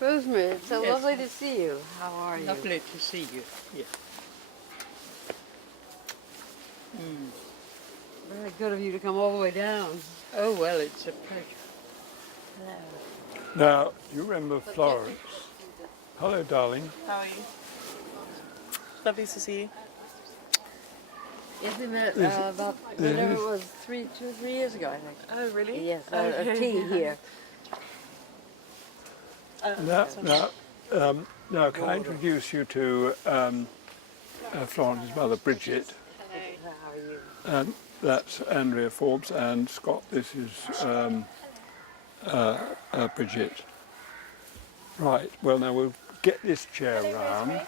Rosemary, it's so Yes. lovely to see you. How are you? Lovely to see you. Yeah. Mm. Very good of you to come all the way down. Oh, well, it's a pleasure. Hello. Now, you remember Florence. Hello, darling. How are you? Lovely to see you. Yes, we met Is- about whatever it was, 2 or 3 years ago, I think. Oh, really? Yes, Okay. a tea here. Now, can I introduce you to Florence's mother, Bridget? How are you? And that's Andrea Forbes, and Scott, this is Bridget. Right, well, now we'll get this chair round.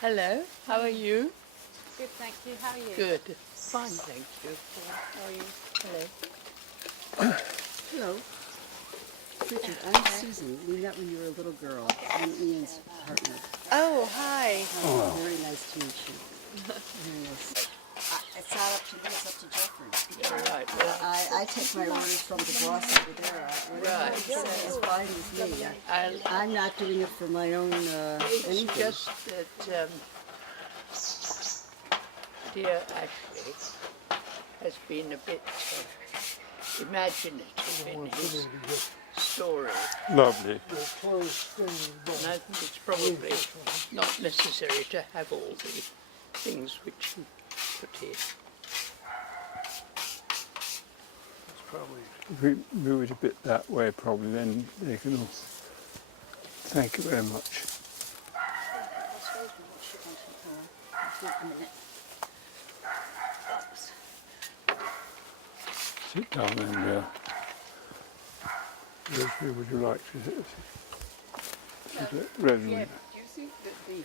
Hello, how are you? Good, thank you. How are you? Good. Fine, thank you. How are you? Hello. Hello. Richard, I'm Susan. We met when you were a little girl. I'm Ian's partner. Oh, hi. Very nice to meet you. Very nice. It's not up to me, it's up to Jeffrey. All right, well, I take my orders from the boss over there. Whatever Right. he says is fine with me. I'll, I'm not doing it for my own it's anything. just that dear Ashley has been a bit imaginative in his story. Lovely. And I think it's probably not necessary to have all the things which you put in. If we move it a bit that way, probably, then they can all. Thank you very much. Sit down, Andrea. Rosemary, would you like to sit? Rosemary. Yeah, do you think that the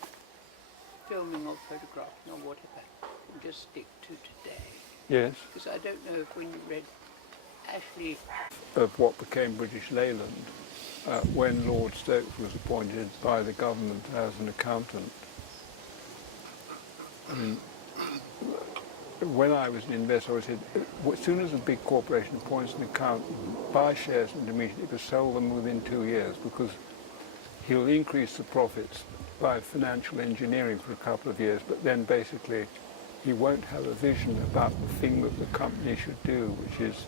filming or photographing or whatever can just stick to today? Yes. Because I don't know if when you read Ashley, Of what became British Leyland, when Lord Stokes was appointed by the government as an accountant. I mean, when I was an investor, I said, as soon as a big corporation appoints an accountant, buy shares and immediately sell them within 2 years, because he'll increase the profits by financial engineering for a couple of years, but then basically he won't have a vision about the thing that the company should do, which is,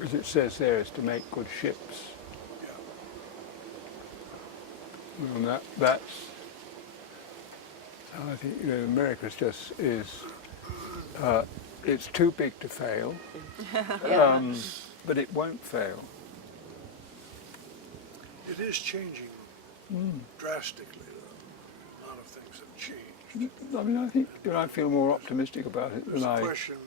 as it says there, is to make good ships. And that's, I think, America's just is, it's too big to fail, but it won't fail. It is changing drastically, though. A lot of things have changed. I mean, I think I feel more optimistic about it There's than a I. question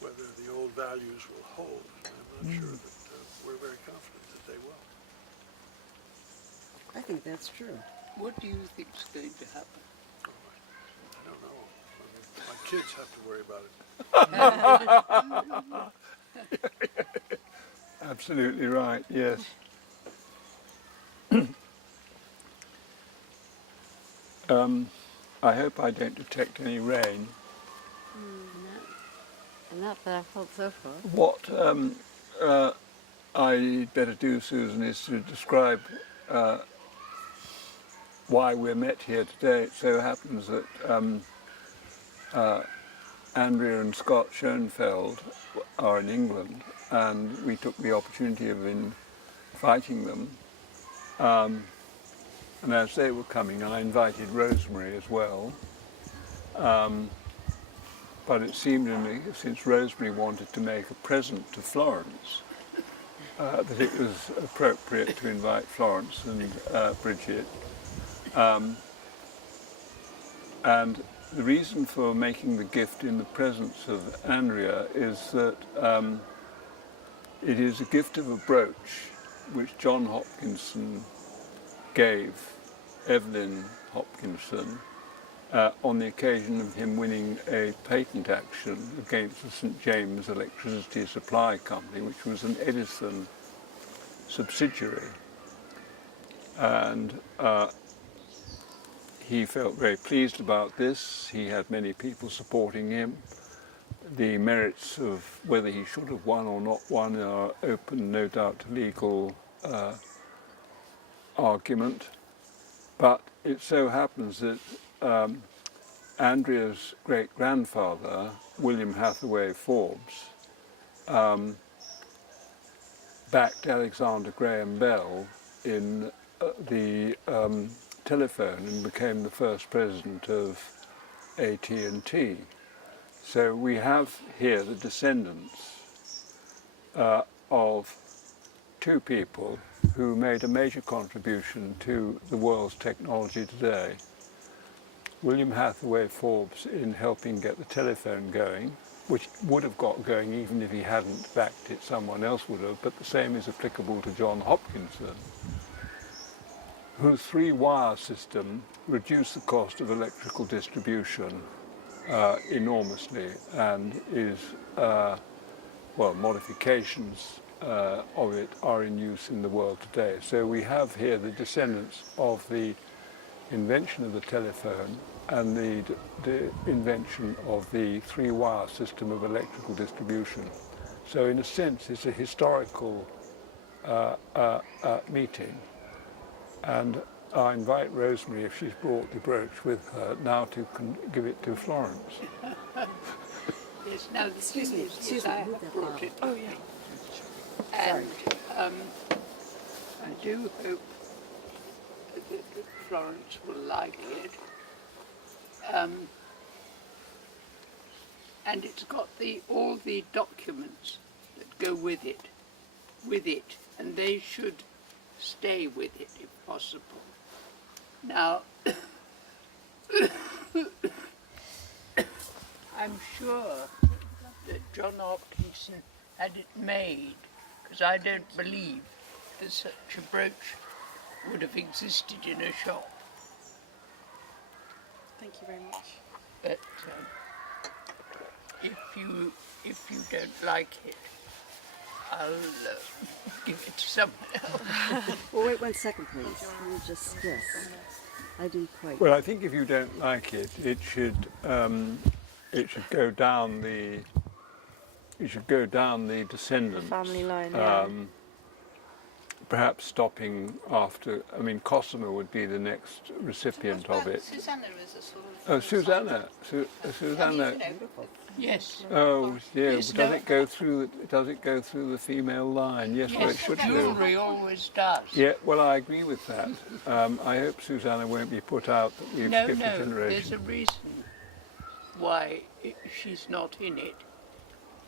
whether the old values will hold. I'm not sure that we're very confident that they will. I think that's true. what do you think is going to happen? I don't know. I mean, my kids have to worry about it. Absolutely right, yes. I hope I don't detect any rain. Not that I felt so far. What I'd better do, Susan, is to describe why we're met here today. It so happens that Andrea and Scott Schoenfeld are in England, and we took the opportunity of inviting them. And as they were coming, I invited Rosemary as well. But it seemed to me, since Rosemary wanted to make a present to Florence, that it was appropriate to invite Florence and Bridget. And the reason for making the gift in the presence of Andrea is that it is a gift of a brooch which John Hopkinson gave Evelyn Hopkinson on the occasion of him winning a patent action against the St James Electricity Supply Company, which was an Edison subsidiary. And he felt very pleased about this. He had many people supporting him. The merits of whether he should have won or not won are open, no doubt, to legal argument, but it so happens that Andrea's great-grandfather, William Hathaway Forbes, backed Alexander Graham Bell in the telephone and became the first president of AT&T. So we have here the descendants of two people who made a major contribution to the world's technology today. William Hathaway Forbes in helping get the telephone going, which would have got going even if he hadn't backed it, someone else would have, but the same is applicable to John Hopkinson, whose three-wire system reduced the cost of electrical distribution enormously, and is, well, modifications of it are in use in the world today. So we have here the descendants of the invention of the telephone and the invention of the three-wire system of electrical distribution. So in a sense it's a historical meeting, and I invite Rosemary, if she's brought the brooch with her, now to give it to Florence. Yes, now the Excuse thing me, is, excuse yes, me, I move have that brought bottle. it. Oh, yeah. And I do hope that Florence will like it. And it's got all the documents that go with it, and they should stay with it if possible. Now, I'm sure that John Hopkinson had it made, because I don't believe that such a brooch would have existed in a shop. Thank you very much. But if you don't like it, I'll give it to someone else. Well, wait 1 second, please. Let me just, yes. I didn't quite. Well, I think if you don't like it, it should go down the descendants. Family line, yeah. Perhaps stopping after. I mean, Cosima would be the next recipient of it. Susanna is a sort of... Oh, Susanna. Susanna. Yes. Oh, yeah. Yes, Does no. it go through? Does it go through the female line? Yes, well, it Yes, should do. jewellery always does. Yeah. Well, I agree with that. I hope Susanna won't be put out that we've No, skipped a there's generation. a reason why she's not in it,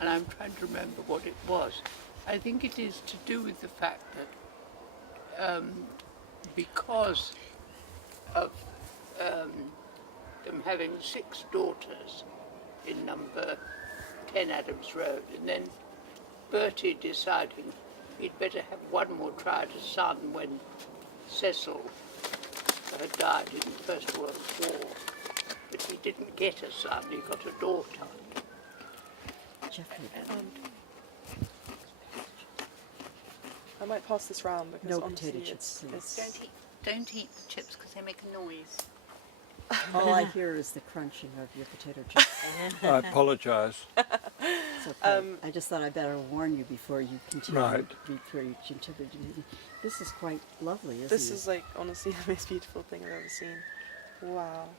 and I'm trying to remember what it was. I think it is to do with the fact that because of them having 6 daughters in number 10 Adams Road, and then Bertie deciding he'd better have one more child, a son, when Cecil had died in the First World War. But he didn't get a son, he got a daughter. Jeffrey. I might pass this round because No honestly potato chips, it's please. Don't eat the chips because they make a noise. All I hear is the crunching of your potato chips. I apologise. It's okay. I just thought I better warn you before you continue. Right. Before you continue. This is quite lovely, isn't This it? is like honestly the most beautiful thing I've ever seen. Wow.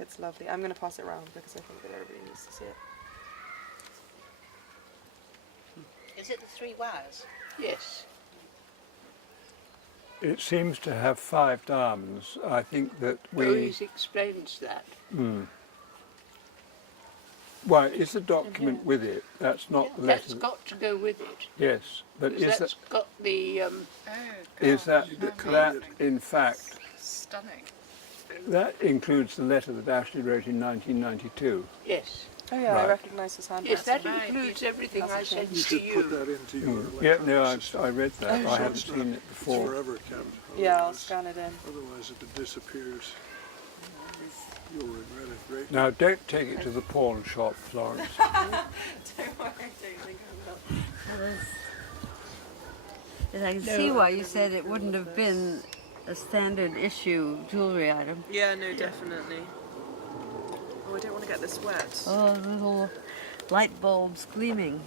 It's lovely. I'm going to pass it around because I think that everybody needs to see it. Is it the 3 wires? Yes. It seems to have 5 diamonds. I think that Louise explains that. Well, is the document with it? That's not the letter. That's got to go with it. Yes, but is That's that got the... that in fact Stunning. that includes the letter that Ashley wrote in 1992? yes. Oh yeah, Right. I recognise his handwriting. Yes, that right. includes everything I said You to should put you. that into your Yeah, no, electronic system. I read that. I So hadn't it's not- seen it It's before. forever kept. Yeah, I'll Otherwise- scan it in. Otherwise it disappears. You'll regret it greatly. Now, don't take it to the pawn shop, Florence. Don't worry, I don't think I will. And I can see why you said it wouldn't have been a standard issue jewelry item. Yeah, no, definitely. Oh, I don't want to get this wet. Oh, little light bulbs gleaming.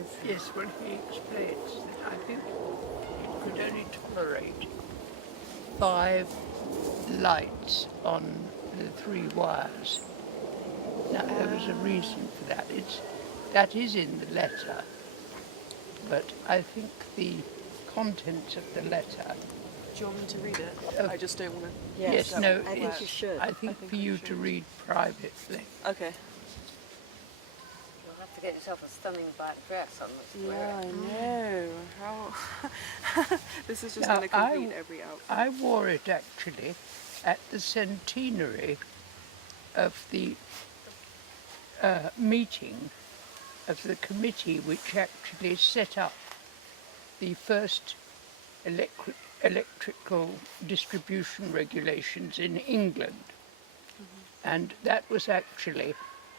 It's Yes, well, he explains that I think it could only tolerate 5 lights on the 3 wires. Now, there was a reason for that. That is in the letter, but I think the contents of the letter. Do you want me to read it? I just don't want to. Yes, no, I think you should. I think for you to read privately. Okay. You'll have to get yourself a stunning black dress on this. Yeah, I know. How? This is just Now, going to complete every outfit. I wore it actually at the centenary of the meeting of the committee which actually set up the first electrical distribution regulations in England. And that was actually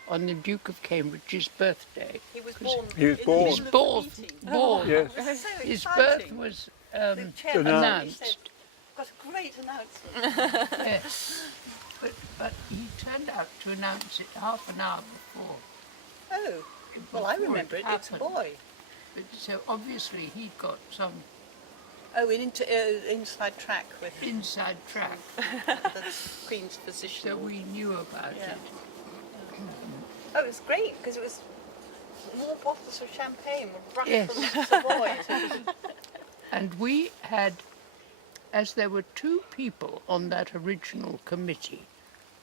on the Duke of Cambridge's birthday. He was born. He was in the born. middle of the Born. meeting. Born. Yes. So His exciting. birth was The chairman announced. said, "Got a great announcement." Yes. But he turned out to announce it half an hour before. Oh, well, I before remember it. It's a happened. boy. But, so obviously he'd got some Oh, inside track with inside track, the Queen's physician. so we knew about Yeah. it. Oh, it was great because it was more bottles of champagne would rush Yes. from the Savoy. And we had, as there were 2 people on that original committee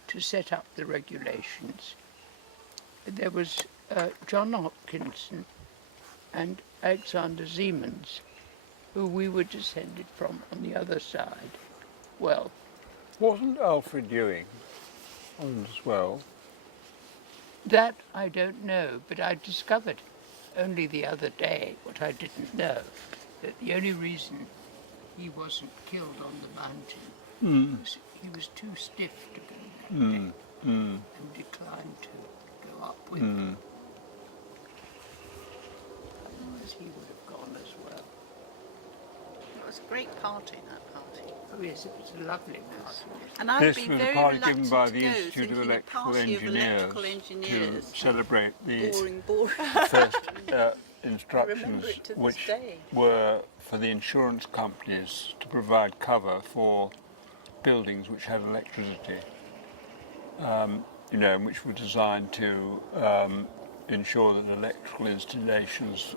to set up the regulations, there was John Hopkinson and Alexander Siemens, who we were descended from on the other side. Well, Wasn't Alfred Ewing on as well? that I don't know, but I discovered only the other day what I didn't know, that the only reason he wasn't killed on the mountain was he was too stiff to go that day and declined to go up with them. Otherwise he would have gone as well. It was a great party, that party. Oh yes, it was a lovely party. And I'd This be was a very party reluctant given by to the go, Institute of thinking a Electrical party of electrical Engineers engineers. to celebrate the Boring, boring. first remember instructions, it to this which day. were for the insurance companies to provide cover for buildings which had electricity, and which were designed to ensure that electrical installations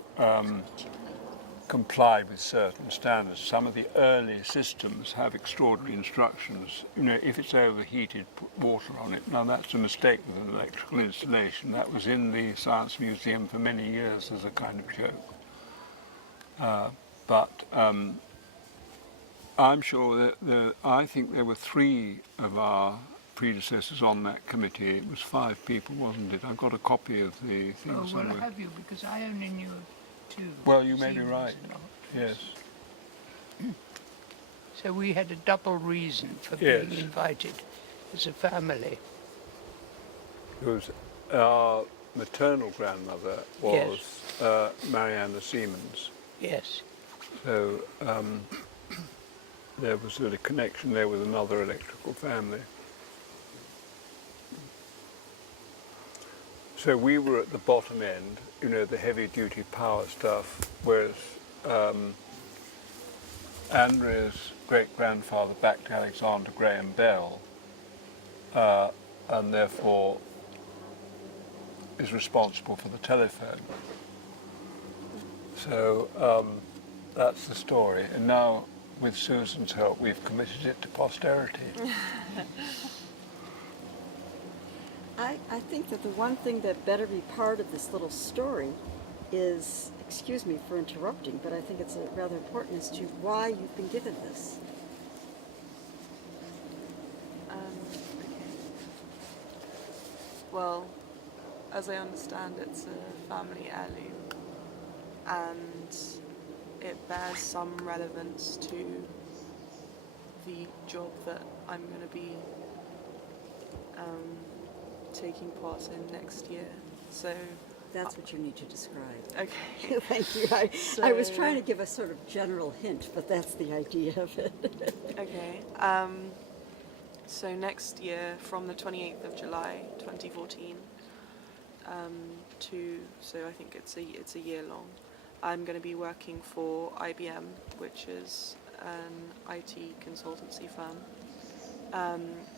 complied with certain standards. Some of the early systems have extraordinary instructions. If it's overheated, put water on it. Now that's a mistake with an electrical installation. That was in the Science Museum for many years as a kind of joke. But I'm sure that I think there were 3 of our predecessors on that committee. It was 5 people, wasn't it? I've got a copy of the thing Oh, well, somewhere. have you? Because I only knew of 2. Well, you may be Siemens right. and Yes. Hopkins. So we had a double reason for Yes. being invited as a family. It was our maternal grandmother was Marianna Siemens. Yes. So there was a connection there with another electrical family. So we were at the bottom end, the heavy duty power stuff, whereas Andrea's great-grandfather backed Alexander Graham Bell, and therefore is responsible for the telephone. So that's the story. And now, with Susan's help, we've committed it to posterity. I think that the one thing that better be part of this little story is, excuse me for interrupting, but I think it's rather important as to why you've been given this. Okay. Well, as I understand, it's a family heirloom, and it bears some relevance to the job that I'm going to be taking part in next year. So, That's what you need to describe. okay. Thank you. I was trying to give a sort of general hint, but that's the idea of it. Okay. So next year, from the 28th of July, 2014, so I think it's a year long. I'm going to be working for IBM, which is an IT consultancy firm.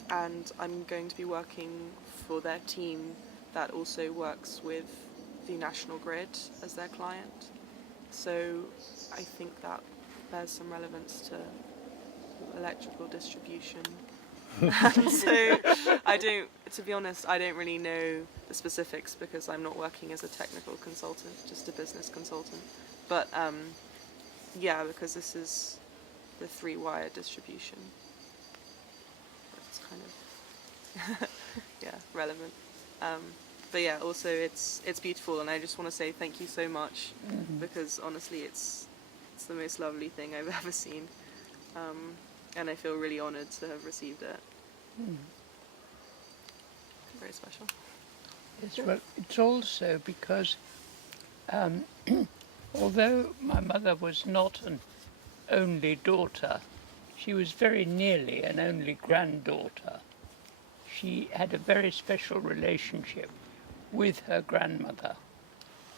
And I'm going to be working for their team that also works with the National Grid as their client. So I think that bears some relevance to electrical distribution. And so to be honest, I don't really know the specifics because I'm not working as a technical consultant, just a business consultant. But yeah, because this is the 3-wire distribution. It's kind of yeah, relevant. But yeah, also it's beautiful, and I just want to say thank you so much because honestly, it's the most lovely thing I've ever seen, and I feel really honoured to have received it. Very special. Yes, well, it's also because although my mother was not an only daughter, she was very nearly an only granddaughter. She had a very special relationship with her grandmother,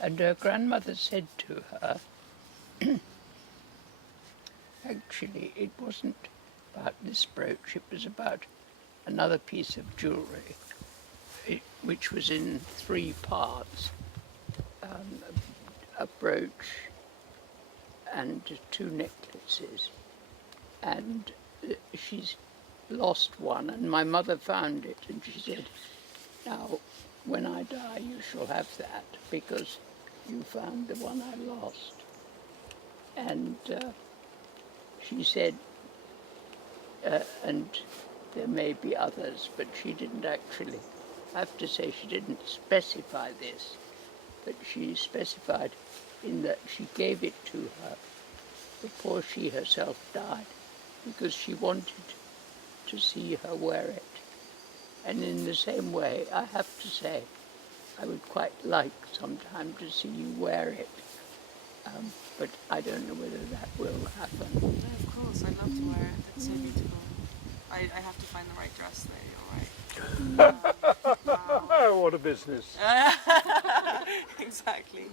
and her grandmother said to her, actually it wasn't about this brooch, it was about another piece of jewellery, which was in 3 parts, a brooch and 2 necklaces, and she's lost one, and my mother found it, and she said, now when I die you shall have that because you found the one I lost. And she said, and there may be others, but she didn't actually, I have to say she didn't specify this, but she specified in that she gave it to her before she herself died because she wanted to see her wear it. And in the same way, I have to say, I would quite like sometime to see you wear it, but I don't know whether that will happen. Yeah, of course, I'd love to wear it. It's so beautiful. I have to find the right dress though, you're right. What a business. Exactly.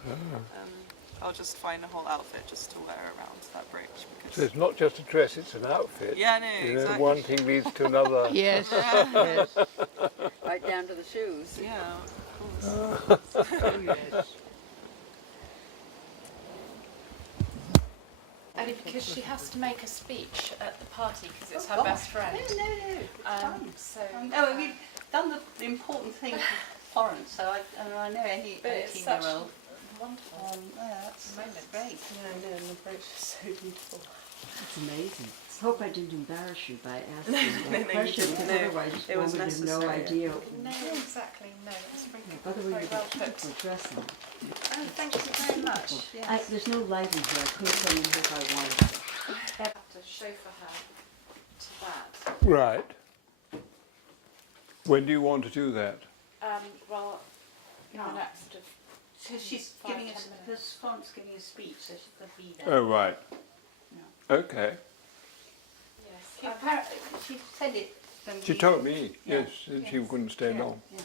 I'll just find a whole outfit just to wear around that brooch. So it's not just a dress, it's an outfit. Yeah, no, You know, exactly. one thing leads to another. Yes, yes, Right down to the shoes. Yeah, of course. oh yes. Only because she has to make a speech at the party because it's her best friend. No, it's fine. So, No, we've done the important thing for Florence, so I know any but it's such 18-year-old. wonderful. That's great. Yeah, I know, and the brooch is so beautiful. It's amazing. I hope I didn't embarrass you by asking that No, you question, didn't. because No, otherwise it one was would have no necessary. idea No, exactly. No, it's very, whether we very would well have put. people dressing. Oh, thank you very much. Yes. There's no light in here. I could have come in here if I wanted. I have to chauffeur her to that. Right. When do you want to do that? Well, in the next sort of So she's 5, giving 10 us, minutes. this Florence giving a speech, so she's got to be there. Oh, right. Okay. yes. She, apparently, she said it. When She we- told me, Yeah, yes, that she yes. wouldn't stay Yeah, long. yeah.